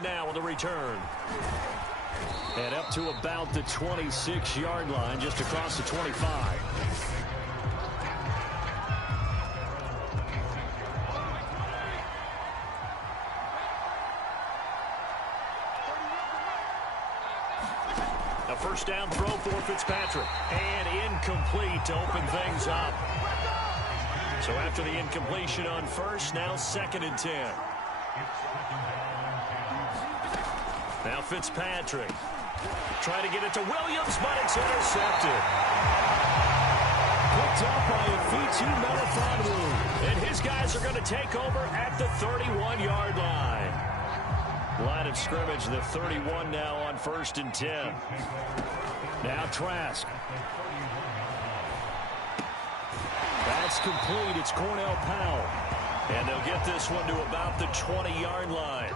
Now with a return. And up to about the 26-yard line, just across the 25. A first down throw for Fitzpatrick. And incomplete to open things up. So after the incompletion on first, now 2nd and 10. Now Fitzpatrick trying to get it to Williams, but it's intercepted. Picked up by a few-shorts0's. And his guys are going to take over at the 31-yard line. Line of scrimmage, the 31 now on 1st and 10. Now Trask. That's complete. It's Cornell Powell. And they'll get this one to about the 20-yard line.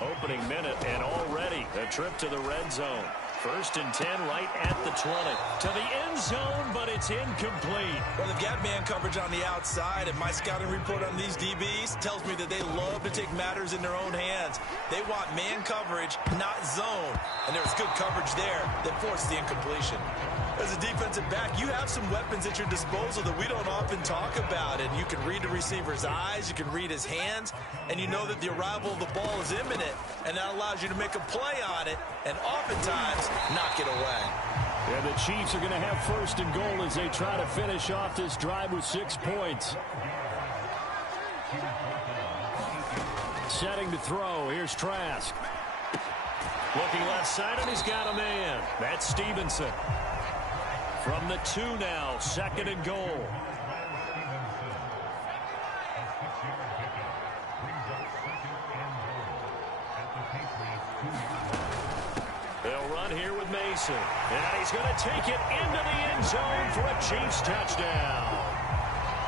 Opening minute, and already a trip to the red zone. 1st and 10 right at the 20. To the end zone, but it's incomplete. Well, they've got man coverage on the outside, and my scouting report on these DBs tells me that they love to take matters in their own hands. They want man coverage, not zone. And there was good coverage there that forced the incompletion. As a defensive back, you have some weapons at your disposal that we don't often talk about. And you can read the receiver's eyes, you can read his hands, and you know that the arrival of the ball is imminent. And that allows you to make a play on it, and oftentimes knock it away. And the Chiefs are going to have 1st and goal as they try to finish off this drive with 6 points. Setting to throw. Here's Trask. Looking left side, and he's got a man. That's Stevenson. From the 2 now, 2nd and goal. They'll run here with Mason. And he's going to take it into the end zone for a Chiefs touchdown.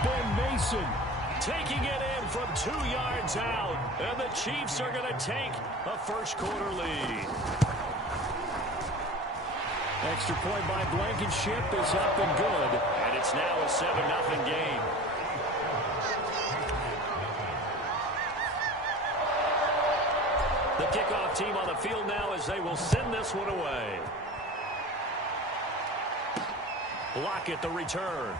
Ben Mason taking it in from 2 yards out. And the Chiefs are going to take a first-quarter lead. Extra point by Blankenship is up and good. And it's now a 7-0 game. The kickoff team on the field now as they will send this one away. Lockett the return.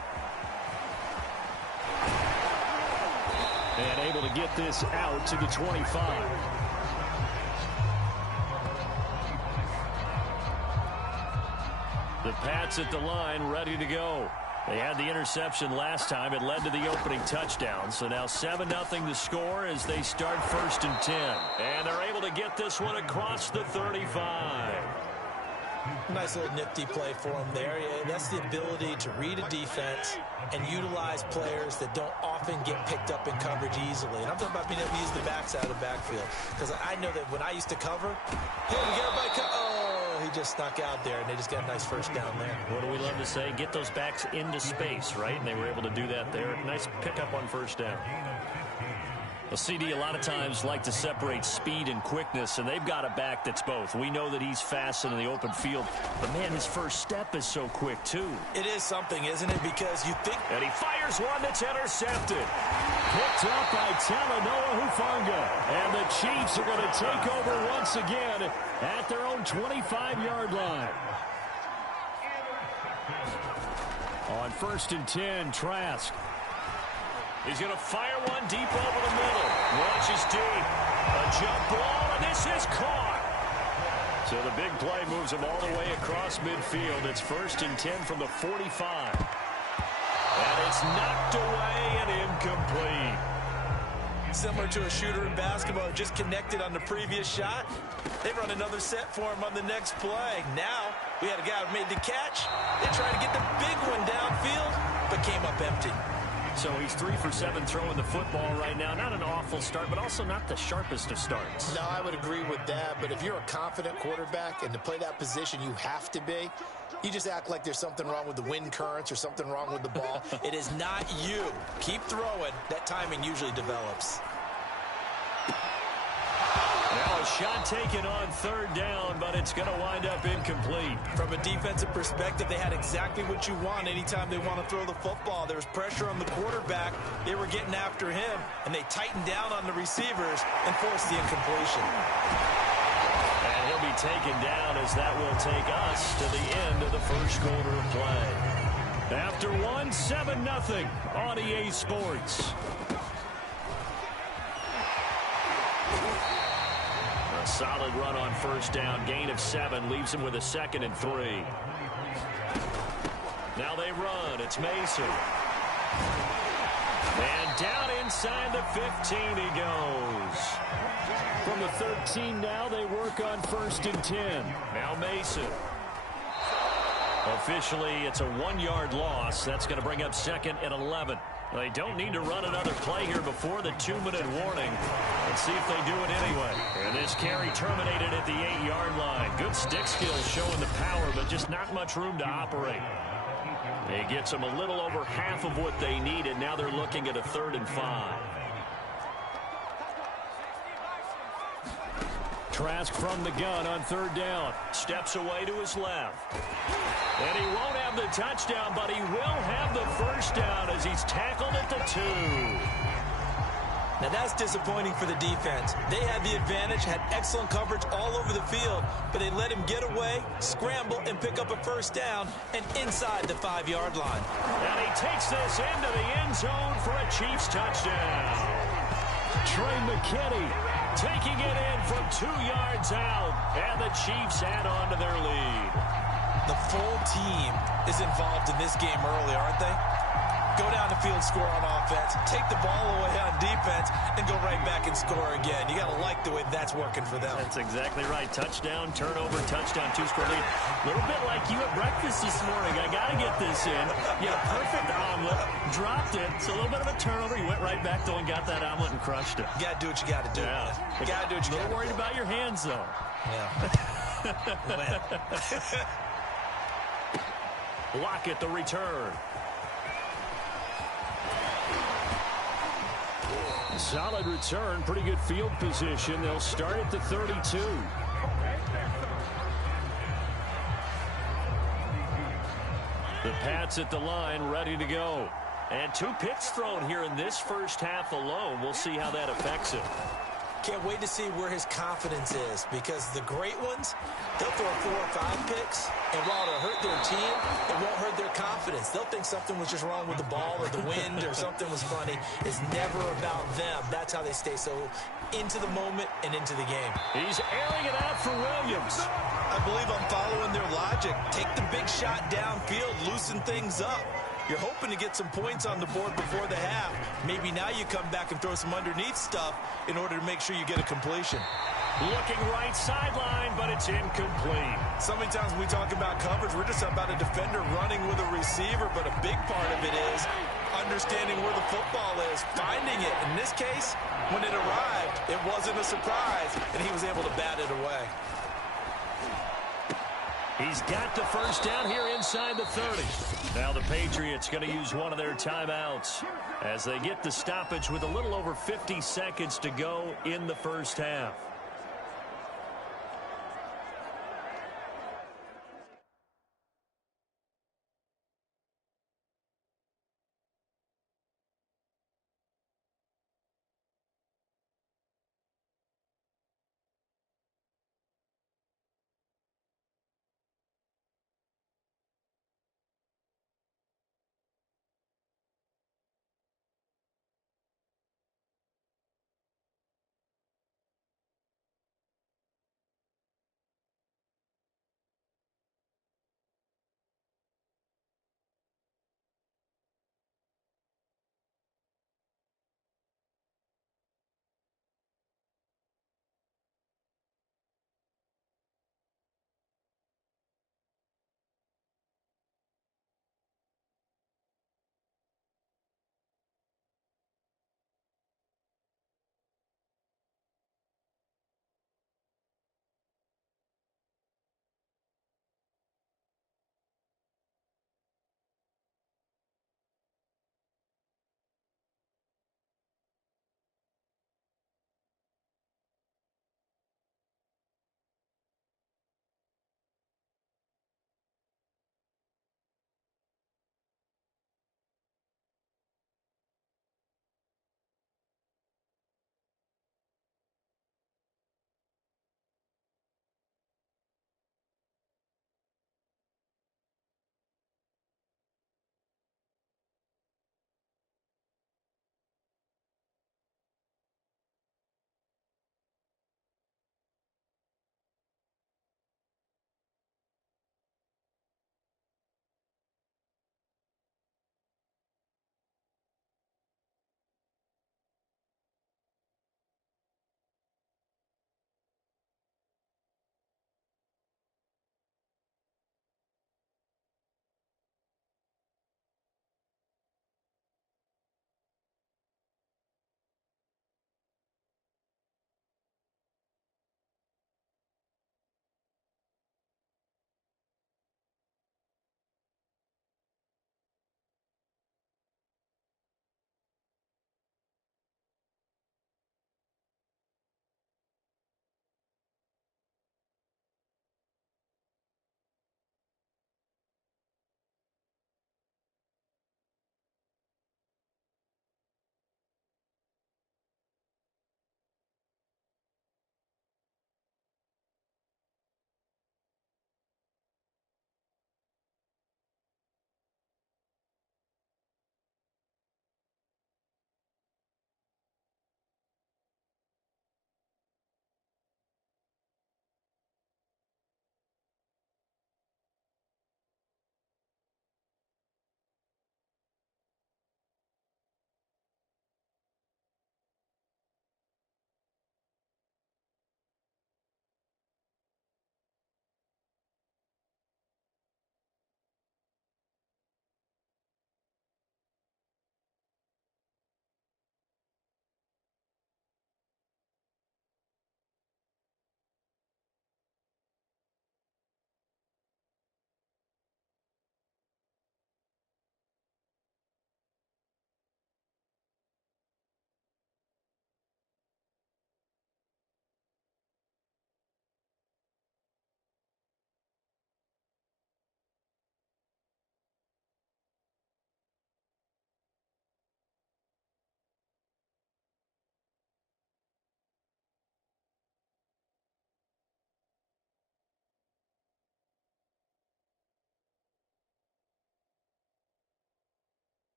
And able to get this out to the 25. The Pats at the line, ready to go. They had the interception last time. It led to the opening touchdown. So now 7-0 the score as they start 1st and 10. And they're able to get this one across the 35. Nice little nifty play for him there. Yeah, that's the ability to read a defense and utilize players that don't often get picked up in coverage easily. And I'm talking about being able to use the backside of the backfield. Because I know that when I used to cover, hey, we got everybody he just snuck out there, and they just got a nice first down there. What do we love to say? Get those backs into space, right? And they were able to do that there. Nice pickup on first down. A CD a lot of times like to separate speed and quickness, and they've got a back that's both. We know that he's fast in the open field, but, man, his first step is so quick, too. It is something, isn't it? Because you think... And he fires one that's intercepted. Picked up by Talanoa Hufanga. And the Chiefs are going to take over once again at their own 25-yard line. On 1st and 10, Trask. He's going to fire one deep over the middle. Launches deep. A jump ball, and this is caught. So the big play moves him all the way across midfield. It's 1st and 10 from the 45. And it's knocked away and incomplete. Similar to a shooter in basketball, just connected on the previous shot. They run another set for him on the next play. Now, we had a guy who made the catch. They tried to get the big one downfield, but came up empty. So he's 3 for 7 throwing the football right now. Not an awful start, but also not the sharpest of starts. No, I would agree with that. But if you're a confident quarterback and to play that position you have to be, you just act like there's something wrong with the wind currents or something wrong with the ball. It is not you. Keep throwing. That timing usually develops. Now a shot taken on 3rd down, but it's going to wind up incomplete. From a defensive perspective, they had exactly what you want anytime they want to throw the football. There was pressure on the quarterback. They were getting after him, and they tightened down on the receivers and forced the incompletion. taken down as that will take us to the end of the first quarter of play. After one, 7-0 on EA Sports. A solid run on first down. Gain of 7 leaves him with a 2nd and 3. Now they run. It's Mason. And down inside the 15 he goes. From the 13 now, they work on 1st and 10. Now Mason. Officially, it's a 1-yard loss. That's going to bring up 2nd and 11. They don't need to run another play here before the 2-minute warning. Let's see if they do it anyway. And this carry terminated at the 8-yard line. Good stick skills showing the power, but just not much room to operate. It gets them a little over half of what they needed. Now they're looking at a 3rd and 5. Trask from the gun on 3rd down. Steps away to his left. And he won't have the touchdown, but he will have the first down as he's tackled at the 2. Now that's disappointing for the defense. They had the advantage, had excellent coverage all over the field, but they let him get away, scramble, and pick up a first down and inside the 5-yard line. And he takes this into the end zone for a Chiefs touchdown. Trey McKinney taking it in from 2 yards out, and the Chiefs add on to their lead. The full team is involved in this game early, aren't they? Go down the field, score on offense, take the ball away on defense, and go right back and score again. You got to like the way that's working for them. That's exactly right. Touchdown, turnover, touchdown, 2-score lead. A little bit like you at breakfast this morning. I got to get this in. You had a perfect omelet, dropped it. It's a little bit of a turnover. You went right back, though, and got that omelet and crushed it. You got to do what you got to do. Yeah. You got to do what you got to do. A little worried about your hands, though. Yeah. Lockett the return. Solid return, pretty good field position. They'll start at the 32. The Pats at the line, ready to go. And 2 picks thrown here in this first half alone. We'll see how that affects him. Can't wait to see where his confidence is, because the great ones, they'll throw 4 or 5 picks, and while it'll hurt their team, it won't hurt their confidence. They'll think something was just wrong with the ball or the wind or something was funny. It's never about them. That's how they stay so into the moment and into the game. He's airing it out for Williams. I believe I'm following their logic. Take the big shot downfield, loosen things up. You're hoping to get some points on the board before the half. Maybe now you come back and throw some underneath stuff in order to make sure you get a completion. Looking right sideline, but it's incomplete. So many times when we talk about coverage, we're just about a defender running with a receiver, but a big part of it is understanding where the football is, finding it. In this case, when it arrived, it wasn't a surprise, and he was able to bat it away. He's got the first down here inside the 30. Now the Patriots going to use one of their timeouts as they get the stoppage with a little over 50 seconds to go in the first half.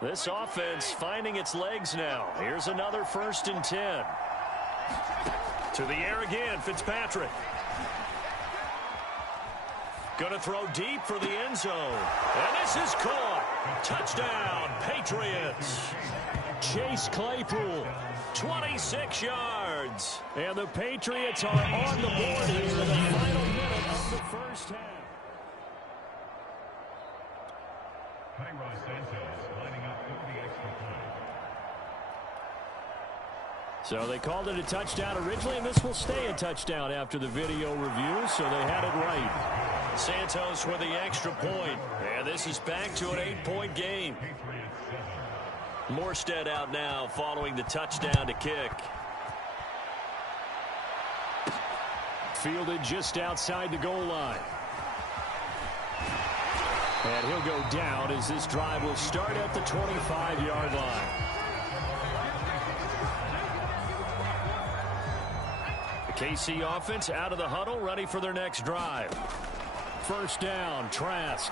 This offense finding its legs now. Here's another 1st and 10. To the air again, Fitzpatrick. Going to throw deep for the end zone. And this is caught. Touchdown, Patriots. Chase Claypool, 26 yards. And the Patriots are on the board here in the final minute of the first half. So they called it a touchdown originally, and this will stay a touchdown after the video review, so they had it right. Santos with the extra point, and this is back to an 8-point game. Morstead out now following the touchdown to kick. Fielded just outside the goal line. And he'll go down as this drive will start at the 25-yard line. The KC offense out of the huddle, ready for their next drive. 1st down, Trask.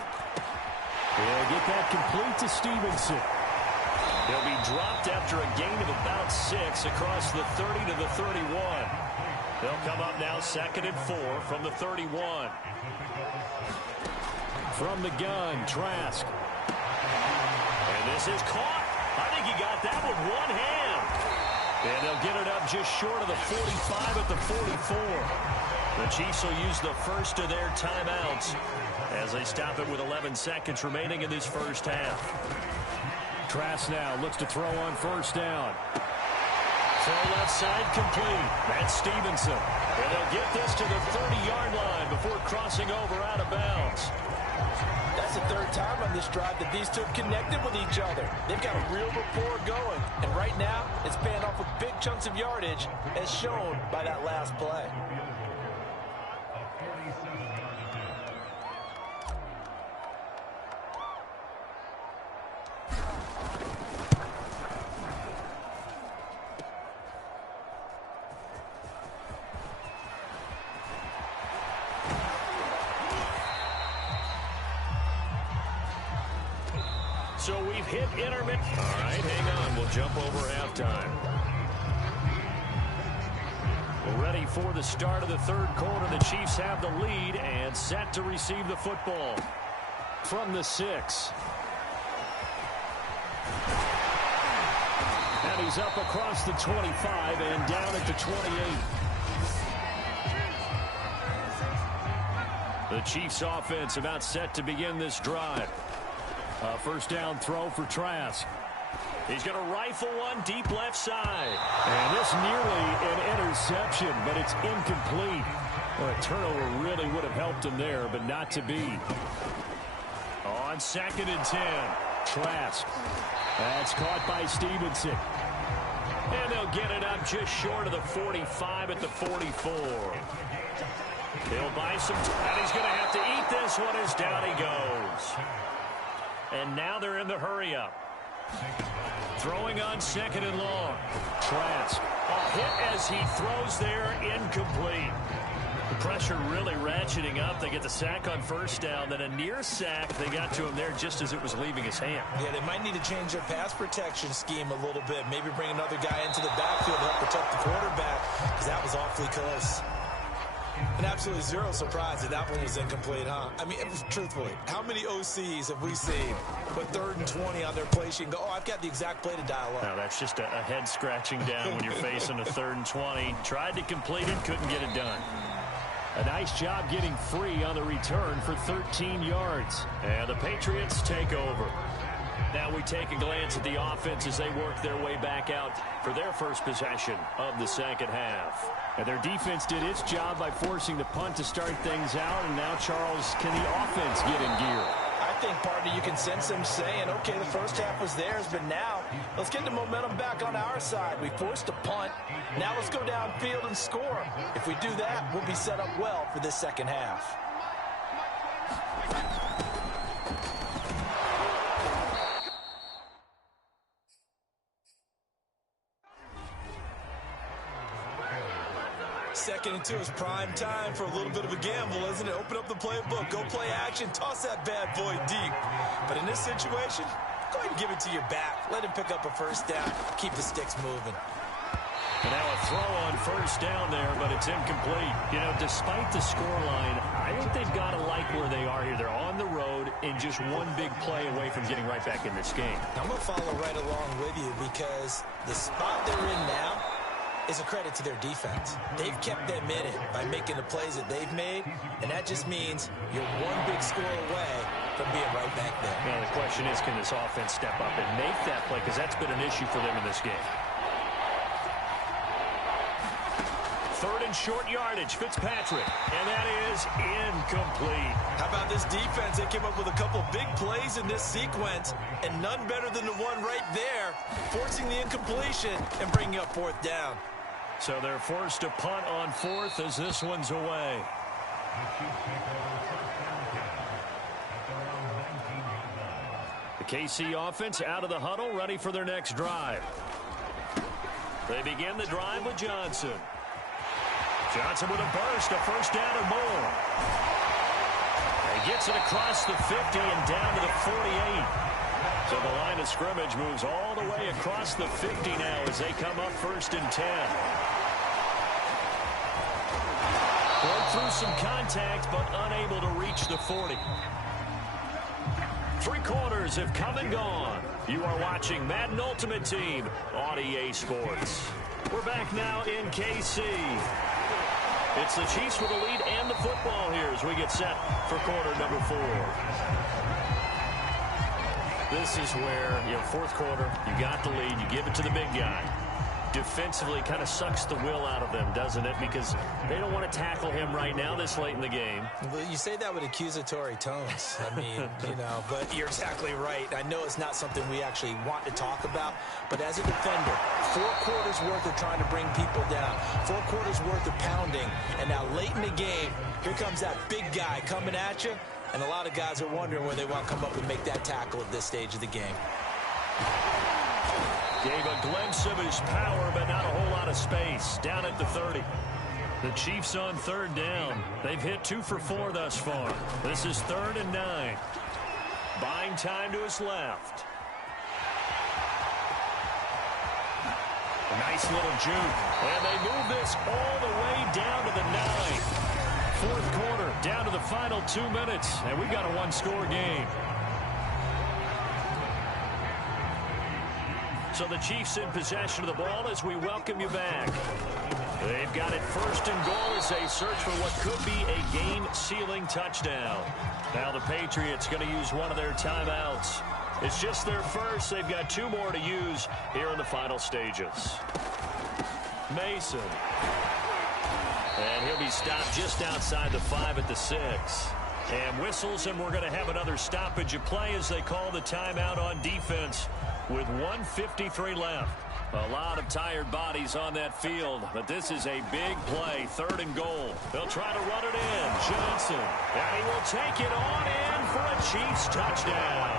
He'll get that complete to Stevenson. He'll be dropped after a gain of about 6 across the 30 to the 31. They'll come up now 2nd and 4 from the 31. From the gun, Trask. And this is caught. I think he got that with one hand. And they'll get it up just short of the 45 at the 44. The Chiefs will use the first of their timeouts as they stop it with 11 seconds remaining in this first half. Trask now looks to throw on 1st down. Throw left side complete. That's Stevenson. And they'll get this to the 30-yard line before crossing over out of bounds. That's the 3rd time on this drive that these two have connected with each other. They've got a real rapport going. And right now, it's paying off with big chunks of yardage, as shown by that last play. So we've hit intermittent. All right, hang on. We'll jump over halftime. We're ready for the start of the 3rd quarter. The Chiefs have the lead and set to receive the football from the 6. And he's up across the 25 and down at the 28. The Chiefs offense about set to begin this drive. 1st down throw for Trask. He's going to rifle one deep left side. And this nearly an interception, but it's incomplete. Well, a turnover really would have helped him there, but not to be. On 2nd and 10, Trask. That's caught by Stevenson. And they'll get it up just short of the 45 at the 44. He'll buy some time. And he's going to have to eat this one as down he goes. And now they're in the hurry-up. Throwing on 2nd and long. Trask. A hit as he throws there, incomplete. The pressure really ratcheting up. They get the sack on 1st down. Then a near sack. They got to him there just as it was leaving his hand. Yeah, they might need to change their pass protection scheme a little bit. Maybe bring another guy into the backfield to help protect the quarterback, because that was awfully close. And absolutely zero surprise that that one was incomplete, huh? I mean, truthfully, how many OCs have we seen with 3rd and 20 on their play sheet and go, oh, I've got the exact play to dial up? No, that's just a head scratching down when you're facing a 3rd and 20. Tried to complete it, couldn't get it done. A nice job getting free on the return for 13 yards. And the Patriots take over. Now we take a glance at the offense as they work their way back out for their first possession of the 2nd half. And their defense did its job by forcing the punt to start things out. And now, Charles, can the offense get in gear? I think, partner, you can sense them saying, okay, the first half was theirs, but now let's get the momentum back on our side. We forced a punt. Now let's go downfield and score. If we do that, we'll be set up well for this 2nd half. Second and 2 is prime time for a little bit of a gamble, isn't it? Open up the playbook, go play action, toss that bad boy deep. But in this situation, Go ahead and give it to your back. Let him pick up a first down. Keep the sticks moving. And now a throw on first down there, but it's incomplete. You know, despite the scoreline, I think they've got to like where they are here. They're on the road and just one big play away from getting right back in this game. I'm going to follow right along with you because the spot they're in now is a credit to their defense. They've kept them in it by making the plays that they've made, and that just means you're one big score away from being right back there. Now, the question is, can this offense step up and make that play? Because that's been an issue for them in this game. Third and short yardage, Fitzpatrick, and that is incomplete. How about this defense? They came up with a couple big plays in this sequence, and none better than the one right there, forcing the incompletion and bringing up fourth down. So they're forced to punt on fourth as this one's away. The KC offense out of the huddle, ready for their next drive. They begin the drive with Johnson. Johnson with a burst, a first down or more. He gets it across the 50 and down to the 48. So the line of scrimmage moves all the way across the 50 now as they come up first and 10. Broke through some contact, but unable to reach the 40. Three quarters have come and gone. You are watching Madden Ultimate Team on EA Sports. We're back now in KC. It's the Chiefs with the lead and the football here as we get set for quarter number 4. This is where, fourth quarter, you got the lead, you give it to the big guy. Defensively, kind of sucks the will out of them, doesn't it? Because they don't want to tackle him right now this late in the game. Well, you say that with accusatory tones. I mean, but you're exactly right. I know it's not something we actually want to talk about, but as a defender, 4 quarters worth of trying to bring people down, 4 quarters worth of pounding, and now late in the game, here comes that big guy coming at you, and a lot of guys are wondering where they want to come up and make that tackle at this stage of the game. Gave a glimpse of his power, but not a whole lot of space. Down at the 30. The Chiefs on third down. They've hit 2 for 4 thus far. This is 3rd and 9. Buying time to his left. A nice little juke. And they move this all the way down to the 9. Fourth quarter, down to the final 2 minutes. And we've got a one-score game. So the Chiefs in possession of the ball as we welcome you back. They've got it first and goal as they search for what could be a game-sealing touchdown. Now the Patriots going to use one of their timeouts. It's just their first. They've got 2 more to use here in the final stages. Mason. And he'll be stopped just outside the 5 at the 6. And whistles, and we're going to have another stoppage of play as they call the timeout on defense. With 1:53 left. A lot of tired bodies on that field, but this is a big play, 3rd and goal. They'll try to run it in. Johnson, and he will take it on in for a Chiefs touchdown.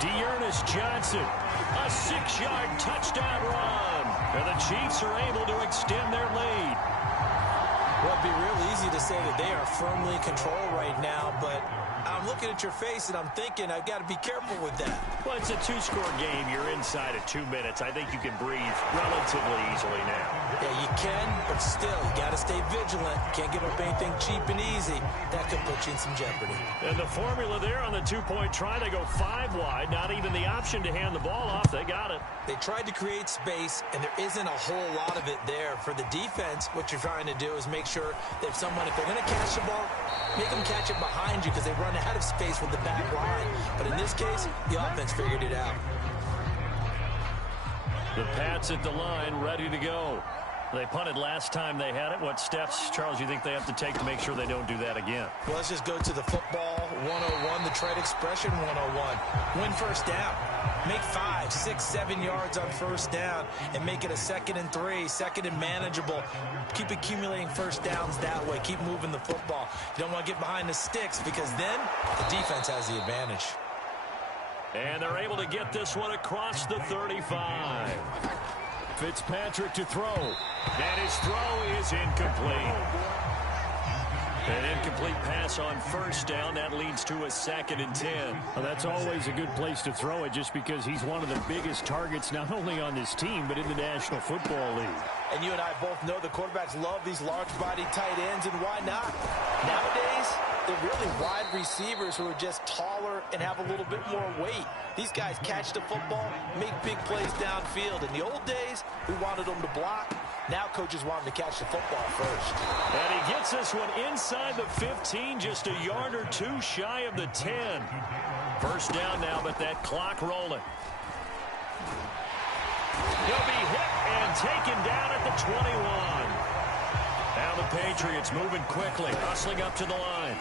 Dearness Johnson, a 6-yard touchdown run. And the Chiefs are able to extend their lead. Well, it'd be real easy to say that they are firmly in control right now, but I'm looking at your face and I'm thinking I've got to be careful with that. Well, it's a 2-score game. You're inside of 2 minutes. I think you can breathe relatively easily now. Yeah, you can, but still, you got to stay vigilant. Can't give up anything cheap and easy. That could put you in some jeopardy. And the formula there on the 2-point try, they go 5 wide. Not even the option to hand the ball off. They got it. They tried to create space, and there isn't a whole lot of it there. For the defense, what you're trying to do is make sure that if they're going to catch the ball, make them catch it behind you because they run out of space with the back line. But in this case, the offense figured it out. The Pats at the line, ready to go. They punted last time they had it. What steps, Charles, you think they have to take to make sure they don't do that again? Well, let's just go to the football 101, the trade expression 101. Win first down. Make 5, 6, 7 yards on first down and make it a 2nd and 3, 2nd and manageable. Keep accumulating first downs that way. Keep moving the football. You don't want to get behind the sticks because then the defense has the advantage. And they're able to get this one across the 35. Fitzpatrick to throw. And his throw is incomplete. An incomplete pass on first down. That leads to a 2nd and 10. Well, that's always a good place to throw it just because he's one of the biggest targets not only on this team but in the National Football League. And you and I both know the quarterbacks love these large-bodied tight ends, and why not? Nowadays, they're really wide receivers who are just taller and have a little bit more weight. These guys catch the football, make big plays downfield. In the old days, we wanted them to block. Now coaches want them to catch the football first. And he gets this one inside the 15, just a yard or two shy of the 10. First down now, but that clock rolling. He'll be hit and taken down at the 21. Now the Patriots moving quickly, hustling up to the line.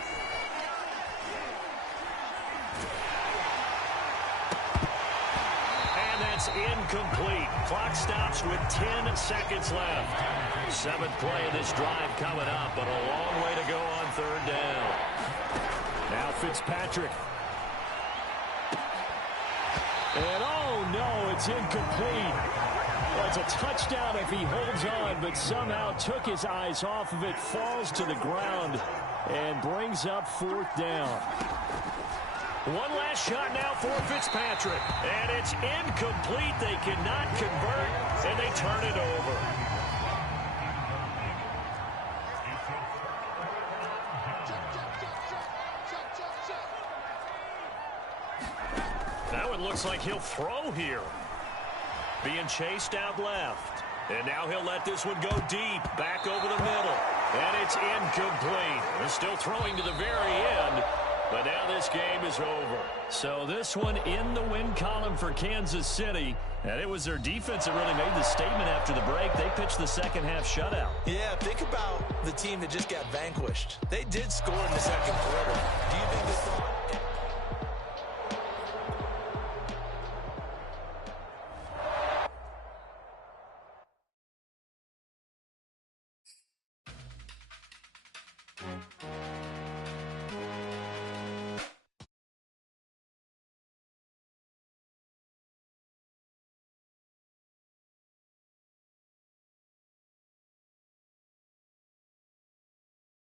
And that's incomplete. Clock stops with 10 seconds left. 7th play of this drive coming up, but a long way to go on 3rd down. Now Fitzpatrick. And oh no, it's incomplete. Well, it's a touchdown if he holds on, but somehow took his eyes off of it, falls to the ground, and brings up 4th down. One last shot now for Fitzpatrick. And it's incomplete. They cannot convert, and they turn it over. Now it looks like he'll throw here. Being chased out left. And now he'll let this one go deep, back over the middle. And it's incomplete. They're still throwing to the very end. But now this game is over. So this one in the win column for Kansas City. And it was their defense that really made the statement after the break. They pitched the second half shutout. Yeah, think about the team that just got vanquished. They did score in the 2nd quarter. Do you